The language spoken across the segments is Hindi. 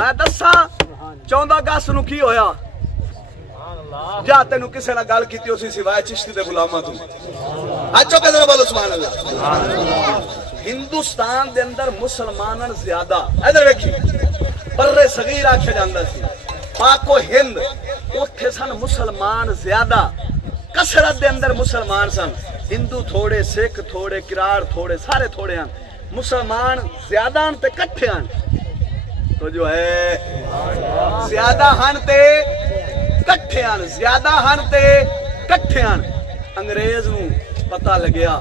मैं दसा चाहता गस नूं की होया जा तेनू किसी ने गल की सिवाय चिश्ती दे गुलामां तू अच्छो कहते बोलो सुभान अल्लाह। हिंदुस्तान दे अंदर मुसलमानन ज्यादा इधर वेखी बर्रे सगीर आखे जांदा सी पाको हिंद उथे सन मुसलमान ज्यादा कसरत दे अंदर मुसलमान सन हिंदू थोड़े सिख थोड़े किरार थोड़े सारे थोड़े हैं मुसलमान ज्यादा ते कट्ठे हैं तो जो है ज्यादा हन ते कट्ठे हैं ज्यादा हन ते कट्ठे हैं। अंग्रेज नूं पता लग्या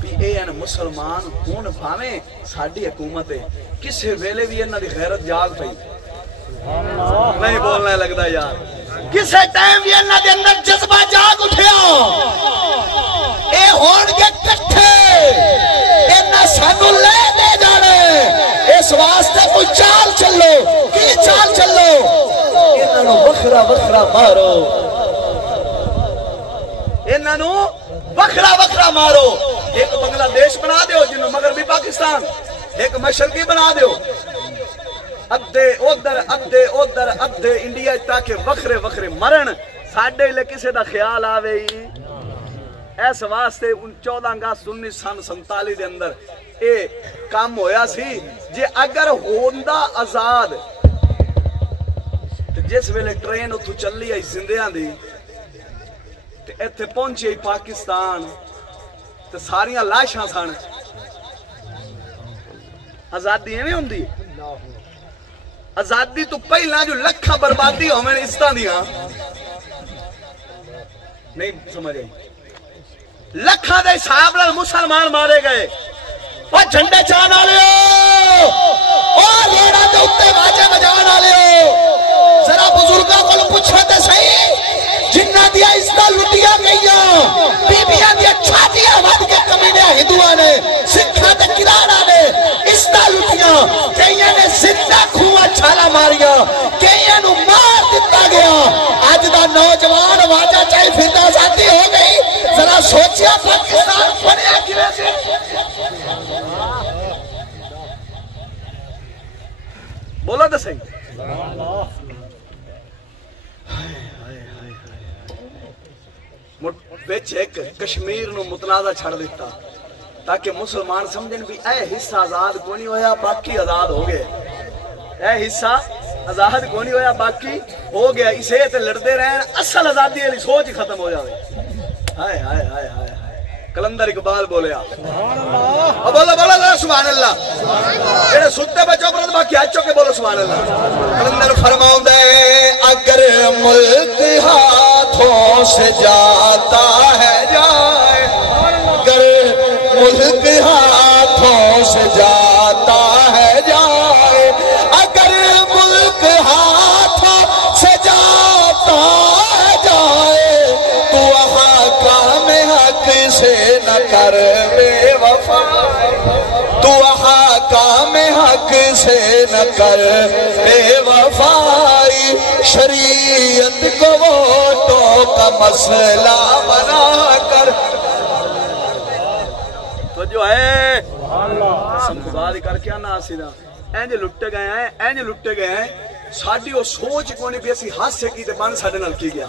भी ये मुसलमान हुण भावें साडी हुकूमत है किसी वेले भी इन्हां दी गैरत जाग पई नहीं बोलना लगता यार किसी टाइम भी इन्हां दे अंदर जज्बा जाग उठिया ए होणगे कट्ठे इन्हां सानू ले दे जाणे इस वास्ते कोई चाल चलो की चाल चलो इन्हां नूं वखरा वखरा मारो इन्हां नूं वखरा वखरा मारो एक बांग्लादेश बना दो जिन्हों मगरबी पाकिस्तान एक मशरकी बना दो अद्धे उधर अद्धे इंडिया ताकि वखरे वखरे मरण साडे ले किसी का ख्याल आवे इस वास्ते 14 अगस्त 1947 दे अंदर ये काम होया सी जे अगर होंदा आजाद जिस वेले ट्रेन उथों चली आई जिंदियां दी ते इत्थे पहुंची आई पाकिस्तान ते सारियां लाशां सन आजादी एवें हुंदी आजादी तो पहला जो लखा बर्बादी होवे इज्जतां दियां नहीं समझ आई लखा दे हिसाब नाल मुसलमान मारे गए और झंडे चाहने वाले ओ रेड़ा दे उत्ते बाजे बजाने वाले जरा बुजुर्गों को पूछो ते सही जिन्ना दिया इज्जत लुटिया गईयां बीबियां दी छातियां वध के कमीने हिंदुआं ने सिखां ते किराड़ा ने इज्जत लुटियां कईयां ने जिंदा खूआ छाला मारिया कईयां नु मार दिता गया अज दा नौजवान वाजा चाहे फिरदा आजादी हो गई जरा सोचिया पाकिस्तान बनया किवें सी बोलो तो सही एक कश्मीर नु मुतनाजा छड़ दिता ताकि मुसलमान समझन भी ए हिस्सा आजाद को नहीं होया बाकी आजाद हो गए ए हिस्सा आजाद को नहीं होया बाकी हो गया इसे ते लड़ते रहन असल आजादी वाली सोच ही खत्म हो जावे हाय हाय हाय हाय कलंदर इकबाल बोलिया बोलो बोलो सुभान अल्लाह जेड़े सुत्ते बच्चों पर बाकी आचो के बोलो सुभान अल्लाह। कलंदर फरमाउंदा है अगर मुल्क हाथों से जाता है जाए अगर मुल्क हाथों से जाता है जाए अगर मुल्क हाथों से जाता है जाए तो वहाँ काम हक से न कर बेवफाई तू वहाँ काम हक से न कर बेवफाई शरीयत को वोटों का मसला बना कर तो जो है करके ना सीधा इंज लुटे गए हैं इंज लुटे गए हैं साडी वो सोच को नहीं भी असी हास्य की ते बन साडे नाल की गया